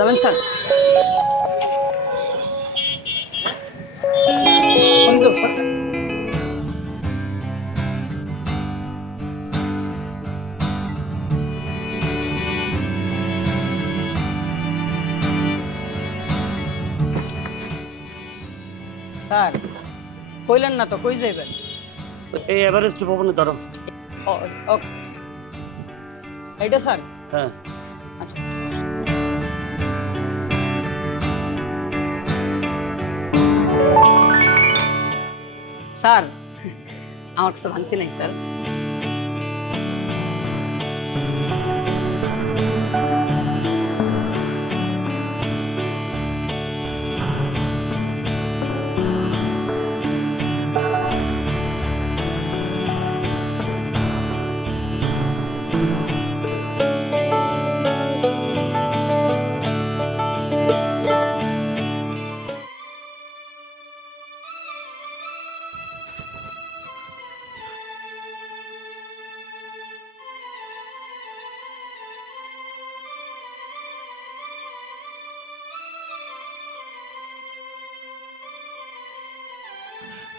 যাবেন sir? Sir কইলেন না তো কই যাইবেন? এই এভারেস্ট ভবনে ধরো। এইটা স্যার? হ্যাঁ। আচ্ছা। স্যার আমার কাছে তো ভাঙতে নাই স্যার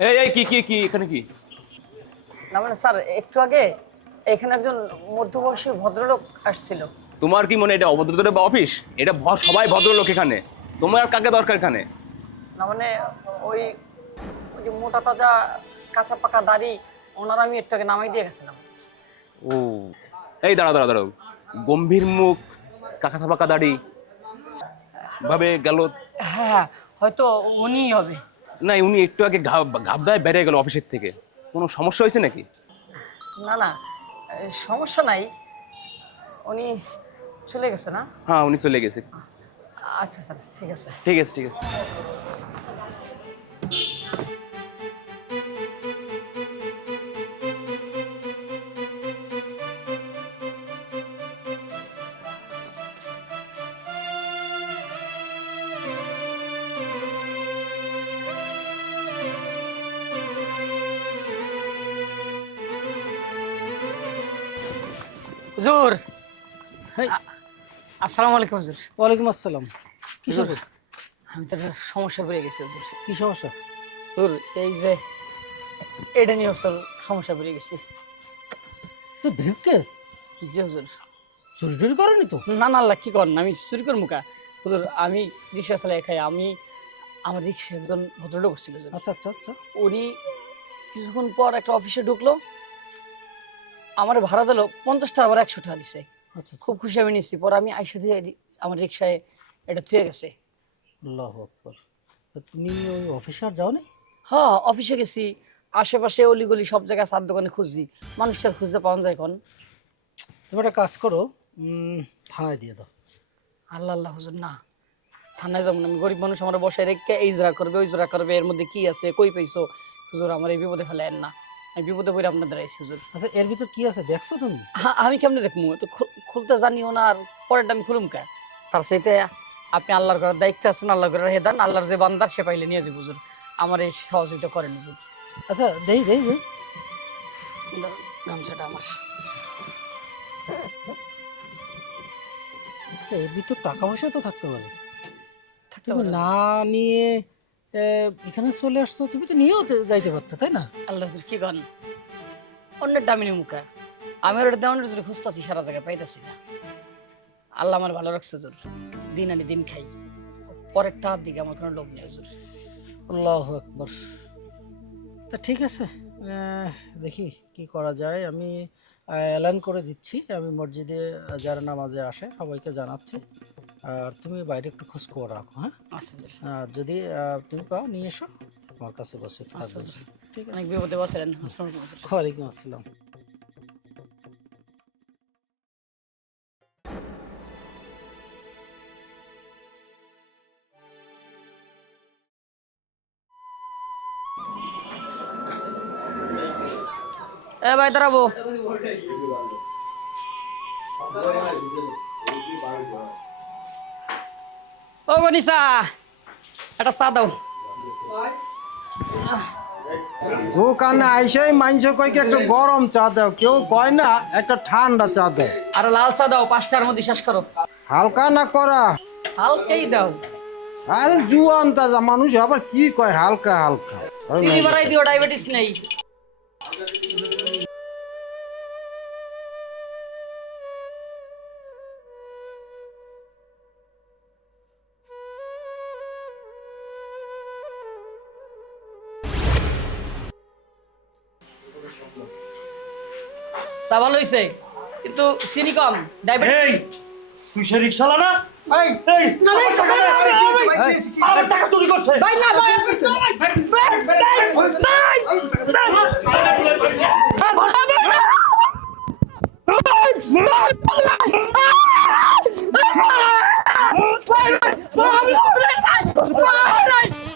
এই এই কি কি কি এখানে কি? না মানে স্যার একটু আগে এখানে একজন মধ্যবয়সী ভদ্রলোক আসছিল। তোমার কি মনে এটা অভদ্রতার বা অফিস? এটা ভ- সবাই ভদ্রলোক এখানে। তোমার আর কাকে দরকার এখানে? না মানে ওই ওই যে মোটা তাজা কাঁচা পাকা দাড়ি ওনারা আমি একটু আগে নামাই দিয়ে গেছিলাম। ও এই দাঁড়াও দাঁড়াও দাঁড়াও। গম্ভীর মুখ কাকা থাপাকা দাড়ি ভাবে গেল। হ্যাঁ হয়তো উনিই হবে। না উনি একটু আগে ঘাব- ঘাবড়ায় বেড়ে গেল অফিসের থেকে। কোনো সমস্যা হয়েছে নাকি? না না সমস্যা নাই। উনি চলে গেছে না? হ্যাঁ উনি চলে গেছে। আচ্ছা স্যার ঠিক আছে। ঠিক আছে ঠিক আছে। হুজুর। আসসালামু আলাইকুম হুজুর। ওয়ালাইকুম আসসালাম। কি হুজুর, আমি তো একটা সমস্যা পড়ে গেছি হুজুর। কি সমস্যা? হুজুর এই যে এটা নিয়ে আসল সমস্যা পড়ে গেছি। তো ব্রিফকেস জি হুজুর। চুরি টুরি করেনি তো? না না আল্লাহ কি করেন? আমি চুরি করব মুখা হুজুর আমি রিক্সা চালাই খাই আমি আমার রিক্সা একজন ভদ্রলোক ছিল আচ্ছা আচ্ছা আচ্ছা। উনি কিছুক্ষণ পর একটা অফিসে ঢুকলো আমার ভাড়া দিল পঞ্চাশ টাকা আবার একশো টাকা দিছে। আচ্ছা খুব খুশি আমি নিচ্ছি পর আমি আইসা দিয়ে আমার রিক্সায় এটা থুয়ে গেছে। আল্লাহ আকবর। তুমি ওই অফিসে আর যাও নি হ্যাঁ অফিসে গেছি। আশেপাশে অলিগলি সব জায়গায় চার দোকানে খুঁজছি। মানুষটার খুঁজতে পাওয়া যায় এখন তুমি একটা কাজ করো থানায় দিয়ে দাও। আল্লাহ আল্লাহ হুজুর না। থানায় যাব না। আমি গরিব মানুষ আমার বসে রেখে এই জোড়া করবে ওই জোড়া করবে। এর মধ্যে কি আছে কই পাইছো? হুজুর আমার এই বিপদে ফেলেন না। আমি বিপদে পড়ে আপনাদের আইছি হুজুর। আচ্ছা এর ভিতর কি আছে? দেখছ তুমি? হ্যাঁ আমি কেমনে দেখব? তো খুলতে জানিও না আর পরেরটা আমি খুলুম কে? তার সাথে আপনি আল্লাহর ঘরের দায়িত্ব আছেন আল্লাহ ঘরের হেদান আল্লাহর যে বান্দার সে পাইলে নিয়ে যাব হুজুর। আমার এই সহযোগিতা করেন হুজুর। আচ্ছা দেই দেই দেই। গামছাটা আমার। আচ্ছা এর ভিতর টাকা পয়সা তো থাকতে পারে। থাকতে। না নিয়ে এখানে চলে আসছো তুমি তো নিয়েও যাইতে পারতে তাই না? আল্লাহ হুজুর কি গান অন্যের দামিনী মুখা আমি ওর দেওয়ানের জন্য খুঁজতেছি সারা জায়গায় পাইতেছি না। আল্লাহ আমার ভালো রাখছে হুজুর। দিন আনি দিন খাই। পরের টাকার দিকে আমার কোনো লোভ নেই হুজুর। আল্লাহ আকবর। তা ঠিক আছে। দেখি কি করা যায়। আমি এলান করে দিচ্ছি। আমি মসজিদে যারা নামাজে আসে সবাইকে জানাচ্ছি। আর তুমি বাইরে একটু খোঁজ খবর রাখো হ্যাঁ? আচ্ছা আর যদি তুমি পাও নিয়ে এসো। আমার কাছে বসে আচ্ছা ঠিক আছে অনেক বিপদে বসেন ওয়ালাইকুম আসসালাম। এ ভাই দাঁড়াবো। ও গনিসা একটা চা দাও। দোকানে আইসাই মানুষ কয় কি একটা গরম চা দাও। কেউ কয় না একটা ঠান্ডা চা দাও। আর লাল চা দাও পাঁচটার মধ্যে শেষ করো। হালকা না করা হালকাই দাও। আরে জুয়ান তাজা মানুষ আবার কি কয় হালকা হালকা? চিনি বাড়াই দিও ডায়াবেটিস নেই। চা ভালো হয়েছে কিন্তু চিনি কম ডায়াবেটিস এই তুই সে রিক্সালা না এই এই না, ভাই, আমার টাকা চুরি করছে ভাই না ভাই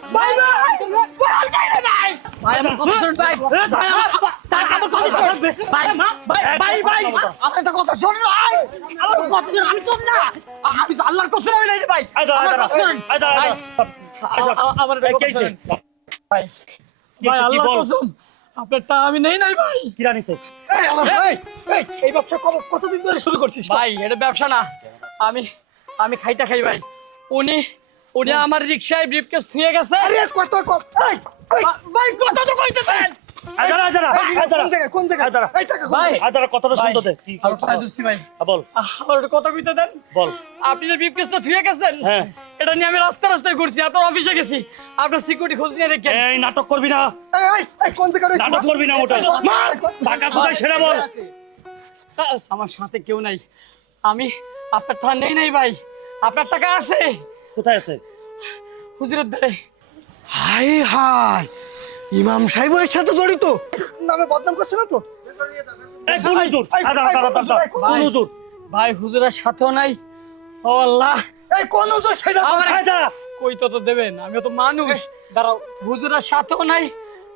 ভাই, ভাই, ভাই, ভাই ভাই ভাই আমার ভাই একটা কথা ভাই। কথা আমি চল না। আমি আল্লাহর কসম আমি নাই কথা ভাই, আমার? ভাই ভাই আল্লাহর কসম আপনারটা আমি নেই নাই ভাই। কি রানিছে? এই ব্যবসা কতদিন ধরে শুরু করছিস? ভাই এটা ব্যবসা না। আমি আমি খাইটা খাই ভাই। উনি উনি আমার রিক্সায় ব্রিফকেস থুয়ে গেছে। কত কম ভাই কথা তো কইতেছেন। আপনি যে গেছেন হ্যাঁ। এটা নিয়ে আমি রাস্তা রাস্তায় ঘুরছি আপনার অফিসে গেছি। আপনার সিকিউরিটি খোঁজ নিয়ে দেখেন। এই নাটক করবি না। এই, এই, এই, কোন জায়গায় রয়েছিস? নাটক করবি না ওটা টাকা কোথায় সেটা বল? আমার সাথে কেউ নাই। আমি আপনার টাকা নেই নাই ভাই। আপনার টাকা আছে। কোথায় আছে? হুজুরের দ্বারে হাই হাই! ইমাম সাহেবের সাথে জড়িত। নামে বদনাম করছে না তো? ভাই হুজুরের সাথেও নাই। ও আল্লাহ। এই কোন হুজুর সেটা। কই তো তো দেবেন? আমি তো মানুষ। দাঁড়াও। হুজুরের সাথেও নাই।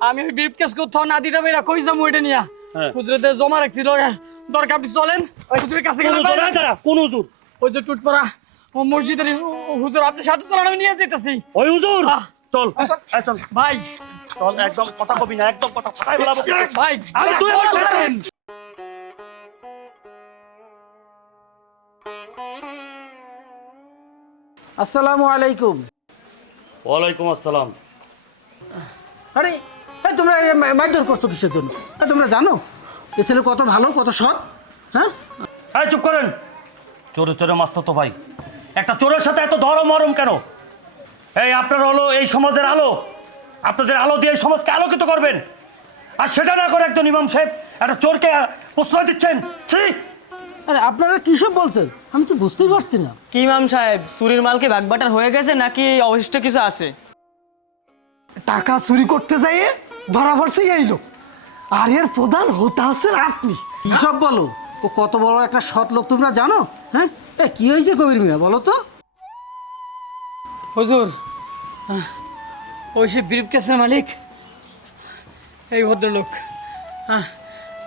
আমি ওই বিপকেস কোথাও না দিতে পারি কই যাব ওইটা নিয়া? হ্যাঁ। জমা রাখছি দরকার দরকার আপনি চলেন। হুজুরের কাছে কোন গেলে কোন হুজুর? ওই যে টুট পড়া ও মসজিদের হুজুর আপনার সাথে চলেন আমি নিয়ে যেতেছি। ওই হুজুর। চল। চল। ভাই। চল একদম কথা কবি না একদম কথা ফাটাই বলাবো। ভাই আমি তুই আসসালামু আলাইকুম। ওয়ালাইকুম আসসালাম। আরে তোমরা মারধর করছ কিসের জন্য? তোমরা জানো? এ ছেলে কত ভালো কত সৎ হ্যাঁ? হ্যাঁ চুপ করেন। চোরে চোরে মাস্ত তো ভাই। একটা চোরের সাথে এত ধরম মরম কেন? এই আপনার হলো এই সমাজের আলো। আপনাদের আলো দিয়ে এই সমাজকে আলোকিত করবেন। আর সেটা না করে একজন ইমাম সাহেব একটা চোরকে প্রশ্রয় দিচ্ছেন। ছি! আরে আপনারা কিসব বলছেন? আমি তো বুঝতেই পারছি না। কি ইমাম সাহেব চুরির মাল কি বাগবাটার হয়ে গেছে নাকি অবশিষ্ট কিছু আছে? টাকা চুরি করতে যাইয়ে ধরা পড়ছে এই লোক। আর এর প্রধান হতে হচ্ছেন আপনি। কিসব বলো? ও কত বড় একটা সৎ লোক তোমরা জানো হ্যাঁ? এ কি হয়েছে কবির মিয়া বলো তো? হুজুর ওই সে ব্রিফকেসের মালিক এই ভদ্রলোক আহ,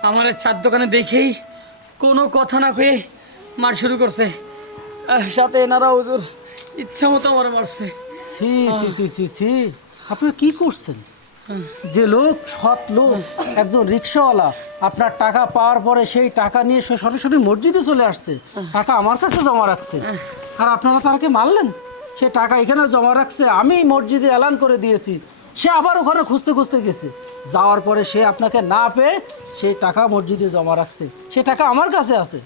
আমার এই চার দোকানে দেখেই কোনো কথা না কয়ে মার শুরু করছে। সাথে এনারা হুজুর ইচ্ছা মতো আমার মারছে। সি সি সি সি সি আপনারা কি করছেন? যে লোক সৎ লোক একজন রিক্সাওয়ালা আপনার টাকা পাওয়ার পরে সেই টাকা নিয়ে সরাসরি মসজিদে চলে আসছে টাকা আমার কাছে জমা রাখছে। আর আপনারা তাকে মারলেন? সে টাকা এখানে জমা রাখছে আমি মসজিদে এলান করে দিয়েছি। সে আবার ওখানে খুঁজতে খুঁজতে গেছে। যাওয়ার পরে সে আপনাকে না পেয়ে সেই টাকা মসজিদে জমা রাখছে। সে টাকা আমার কাছে আছে।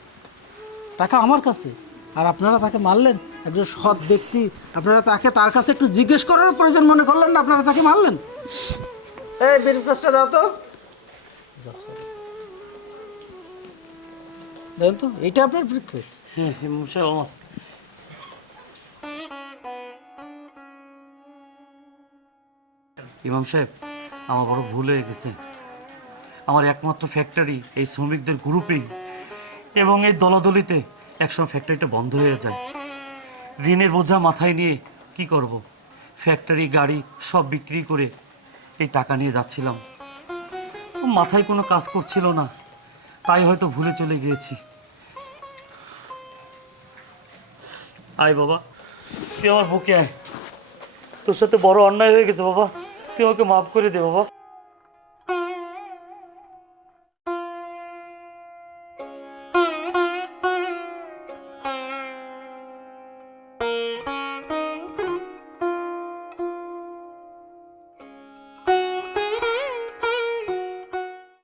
টাকা আমার কাছে। আর আপনারা তাকে মারলেন? একজন সৎ ব্যক্তি। আপনারা তাকে তার কাছে একটু জিজ্ঞেস করার প্রয়োজন মনে করলেন না, আপনারা তাকে মারলেন? এই ব্রিফকেসটা দাও তো। দেন তো, এইটা আপনার ব্রিফকেস হ্যাঁ ইমাম ইমাম সাহেব, আমার বড় ভুল হয়ে গেছে। আমার একমাত্র ফ্যাক্টরি এই শ্রমিকদের গ্রুপিং এবং এই দলাদলিতে একসময় ফ্যাক্টরিটা বন্ধ হয়ে যায়। ঋণের বোঝা মাথায় নিয়ে কি করব। ফ্যাক্টরি গাড়ি সব বিক্রি করে এই টাকা নিয়ে যাচ্ছিলাম। মাথায় কোনো কাজ করছিল না, তাই হয়তো ভুলে চলে গিয়েছি। আয় বাবা, তুই আমার বুকে আয়। তোর সাথে বড় অন্যায় হয়ে গেছে বাবা। তুই আমাকে মাফ করে দে বাবা।